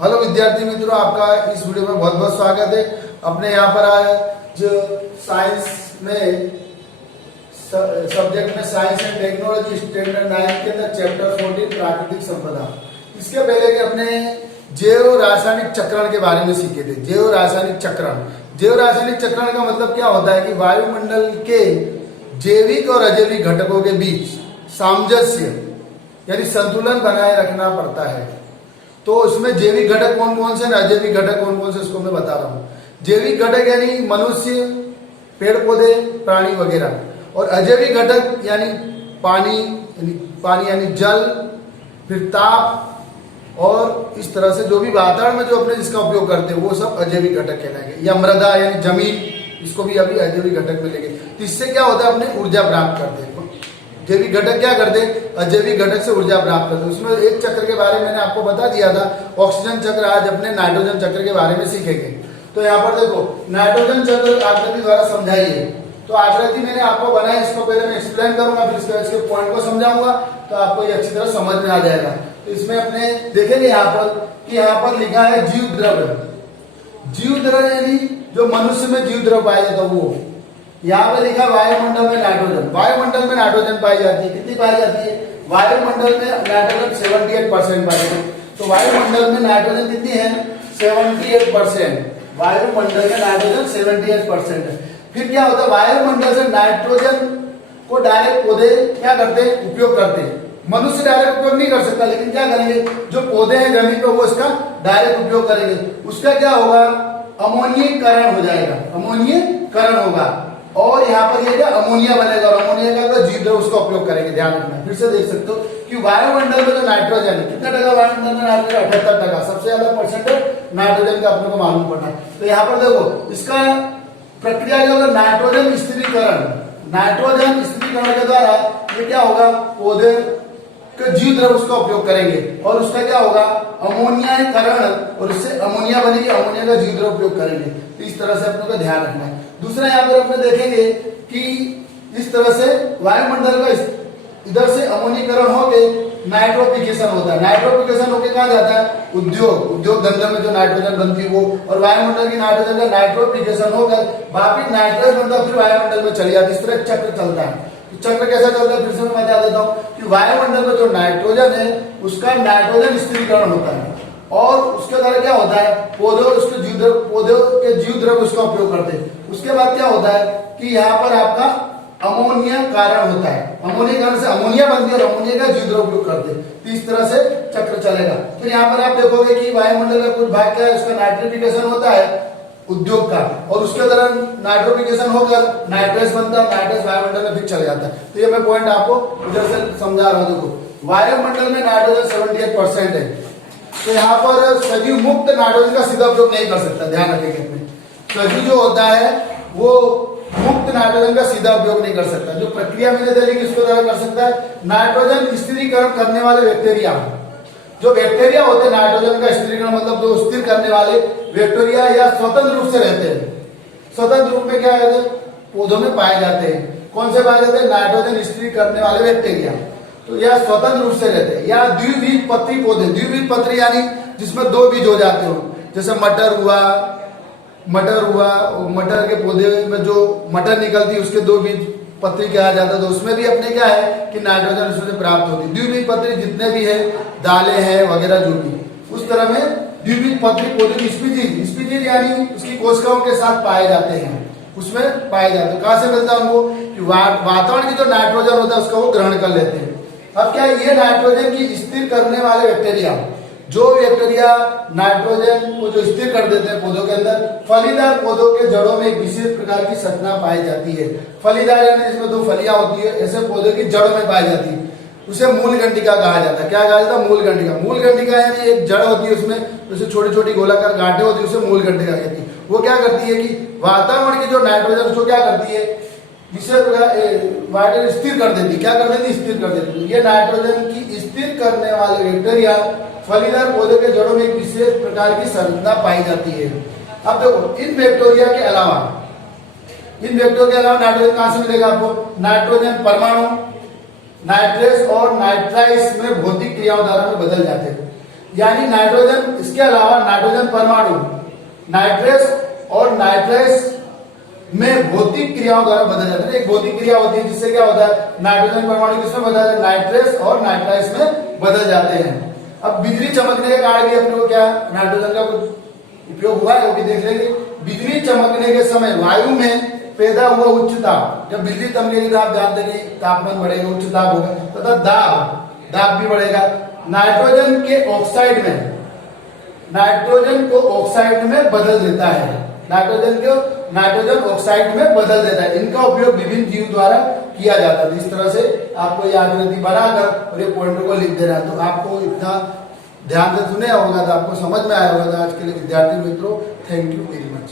Hello विद्यार्थी मित्रों, आपका इस वीडियो में बहुत बहुत स्वागत है। अपने यहाँ पर आज जो साइंस में सब्जेक्ट में साइंस एंड टेक्नोलॉजी स्टैंडर्ड 9 के अंदर चैप्टर 14 प्राकृतिक संपदा, इसके पहले के अपने जैव रासायनिक चक्रण के बारे में सीखे थे। जैव रासायनिक चक्रण का मतलब क्या होता है कि वायुमंडल के जैविक और अजैविक घटकों के बीच सामंजस्य यानी संतुलन बनाए रखना पड़ता है। तो उसमें जैविक घटक कौन कौन से, अजैविक घटक कौन कौन से, इसको मैं बता रहा हूँ। जैविक घटक यानी मनुष्य, पेड़ पौधे, प्राणी वगैरह, और अजैविक घटक यानी पानी यानी जल, फिर ताप और इस तरह से जो भी वातावरण में जो अपने जिसका उपयोग करते हैं वो सब अजैविक घटक कहलाएंगे। या मृदा यानी जमीन, इसको भी अभी अजैविक घटक में लेंगे। तो इससे क्या होता है, अपने ऊर्जा प्राप्त करते हैं। जैविक घटक क्या करते हैं, अजैविक घटक से ऊर्जा प्राप्त करते हैं। उसमें एक चक्र के बारे में मैंने आपको बता दिया था, ऑक्सीजन चक्र। आज अपने नाइट्रोजन चक्र के बारे में सीखेंगे। तो यहाँ पर देखो, नाइट्रोजन चक्र आकृति द्वारा समझाइए। तो आकृति मैंने आपको बनाई, इसको पहले मैं एक्सप्लेन करूंगा, फिर इसके पॉइंट को समझाऊंगा, तो आपको ये अच्छी तरह समझ में आ जाएगा। तो इसमें अपने देखेंगे यहाँ पर कि यहाँ पर लिखा है जीव द्रव्य। जीव द्रव्य यानी जो मनुष्य में जीव द्रव्य पाया जाता है वो। यहाँ पे लिखा वायुमंडल में नाइट्रोजन। वायुमंडल में नाइट्रोजन पाई जाती है। कितनी पाई जाती है? वायुमंडल में नाइट्रोजन 78% पाई जाती है। तो वायुमंडल में नाइट्रोजन कितनी है? 78%। वायुमंडल में नाइट्रोजन 78% है। फिर क्या होता है, वायुमंडल से नाइट्रोजन को डायरेक्ट पौधे क्या करते हैं, उपयोग करते हैं। मनुष्य डायरेक्ट उपयोग नहीं कर सकता, लेकिन क्या करेंगे, जो पौधे हैं जमीन पे वो इसका डायरेक्ट उपयोग करेंगे। उसका क्या होगा, अमोनियकरण हो जाएगा, अमोनियकरण होगा। और यहाँ पर ये क्या अमोनिया बनेगा, और अमोनिया का जीव द्रव्य उसका उपयोग करेंगे। ध्यान रखना, फिर से देख सकते हो कि वायुमंडल में जो नाइट्रोजन है, कितना टका वायुमंडल में नाइट्रोजन? 78%। सबसे ज्यादा परसेंटेज नाइट्रोजन का अपने को मालूम पड़ना है। तो यहाँ पर देखो, इसका प्रक्रिया जो होगा नाइट्रोजन स्थिरीकरण के द्वारा ये क्या होगा, पौधे के जीव द्रव्य उसका उपयोग करेंगे और उसका क्या होगा, अमोनियाकरण, और उससे अमोनिया बनेगी, अमोनिया का जीव द्रव्य उपयोग करेंगे। तो इस तरह से अपने को ध्यान रखना है। दूसरा यहाँ पर अपने देखेंगे कि इस तरह से वायुमंडल का इधर से अमोनियकरण होके नाइट्रोफिकेशन होता है। नाइट्रोफिकेशन होके कहाँ जाता है, उद्योग धंधे में जो नाइट्रोजन बनती है वो, और वायुमंडल की नाइट्रोजन का नाइट्रोफिकेशन होकर वापिस नाइट्रोजन बनता है, फिर वायुमंडल में चली जाती है। इस तरह चक्र चलता है। चक्र कैसा चलता है, फिर से मैं बता देता हूँ कि वायुमंडल में जो नाइट्रोजन है उसका नाइट्रोजन स्थिरीकरण होता है, और उसके द्वारा क्या होता है, पौधों के जीव द्रव्य उसका उपयोग करते हैं। उसके बाद क्या होता है कि यहाँ पर आपका अमोनिया कारण होता है। अमोनिया कारण से अमोनिया बनती है और अमोनिया का जीव द्रव्य उपयोग करते हैं। तो इस तरह से चक्र चलेगा। फिर यहाँ पर आप देखोगे कि वायुमंडल का कुछ भाग क्या है, उसका नाइट्रिफिकेशन होता है उद्योग का, और उसके दौरान नाइट्रोफिकेशन होकर नाइट्रेस बनता है। नाइट्रेस वायुमंडल में फिर चले जाता है। तो ये मैं पॉइंट आपको इधर से समझा रहा हूँ। देखो, वायुमंडल में नाइट्रोजन 78% है। तो यहाँ पर सजीव मुक्त नाइट्रोजन का सीधा उपयोग नहीं कर सकता। ध्यान रखेंगे, अपने सजीव जो होता है वो मुक्त नाइट्रोजन का सीधा उपयोग नहीं कर सकता। जो प्रक्रिया मैंने देखी उसको द्वारा कर सकता है नाइट्रोजन स्थिरीकरण करने वाले बैक्टीरिया। जो बैक्टीरिया होते हैं नाइट्रोजन का स्थिरीकरण मतलब जो स्थिर करने वाले बैक्टीरिया या स्वतंत्र रूप से रहते हैं। स्वतंत्र रूप में क्या है, पौधों में पाए जाते हैं। कौन से पाए जाते हैं? नाइट्रोजन स्थिर करने वाले बैक्टीरिया। तो यह स्वतंत्र रूप से रहते हैं। या द्विबीजपत्री पौधे, द्विबीजपत्री यानी जिसमें दो बीज हो जाते हो, जैसे मटर हुआ, मटर के पौधे में जो मटर निकलती है उसके दो बीज पत्री कहा जाता है। तो उसमें भी अपने क्या है कि नाइट्रोजन उसमें प्राप्त होती है। द्विबीजपत्री जितने भी है, दालें हैं वगैरह जो भी, उस तरह में द्विबीजपत्री पौधे की स्पीशीज यानी उसकी कोशिकाओं के साथ पाए जाते हैं, उसमें पाए जाते हैं। कहाँ से मिलता है उनको कि वातावरण की जो नाइट्रोजन होता है उसका वो ग्रहण कर लेते हैं। अब क्या है, ये नाइट्रोजन की स्थिर करने वाले बैक्टीरिया, जो बैक्टीरिया नाइट्रोजन को जो स्थिर कर देते हैं पौधों के अंदर, फलीदार पौधों के जड़ों में एक विशेष प्रकार की संरचना पाई जाती है। फलीदार यानी जिसमें दो फलियां होती है, ऐसे पौधों की जड़ों में पाई जाती है। उसे मूल गंडिका कहा जाता है। क्या कहा जाता है? मूल गंडिका। मूल गंडिका यानी एक जड़ होती है, उसमें जैसे छोटी छोटी गोलाकार गांठें होती है, उसे मूल गंडिका कहती है। वो क्या करती है कि वातावरण की जो नाइट्रोजन उसको क्या करती है, वाटर स्थिर कर देती। क्या कर देती? स्थिर कर देती। ये नाइट्रोजन की स्थिर करने वाले बैक्टीरिया फलीदार पौधे के जड़ों में एक विशेष प्रकार की संरचना पाई जाती है। अब देखो, इन बैक्टीरिया के अलावा नाइट्रोजन कहां से मिलेगा आपको? नाइट्रोजन परमाणु नाइट्रेस और नाइट्राइस में भौतिक क्रियाओं द्वारा में बदल जाते हैं। यानी नाइट्रोजन, इसके अलावा नाइट्रोजन परमाणु नाइट्रेस और नाइट्राइस में भौतिक क्रियाओं द्वारा बदल जाते हैं। एक भौतिक क्रिया होती है जिससे क्या होता है, नाइट्रोजन परमाणु किसमें बदल जाते हैं, नाइट्रेस और नाइट्राइस में बदल जाते हैं। अब बिजली चमकने के कारण भी अपने को क्या नाइट्रोजन का कुछ उपयोग हुआ है वो भी देख लेंगे। बिजली चमकने के समय वायु में पैदा हुआ उच्च ताप, जब बिजली चमकेगी तो आप जानते हैं कि तापमान बढ़ेगा, उच्च ताप होगा, तथा दाब भी बढ़ेगा। नाइट्रोजन के ऑक्साइड में, नाइट्रोजन को ऑक्साइड में बदल देता है, नाइट्रोजन ऑक्साइड में बदल देता है। इनका उपयोग विभिन्न जीव द्वारा किया जाता है। इस तरह से आपको ये आकृति बनाकर और ये पॉइंटों को लिख देना है। तो आपको इतना ध्यान से सुने होगा तो आपको समझ में आया होगा। आज के लिए विद्यार्थी मित्रों, थैंक यू वेरी मच।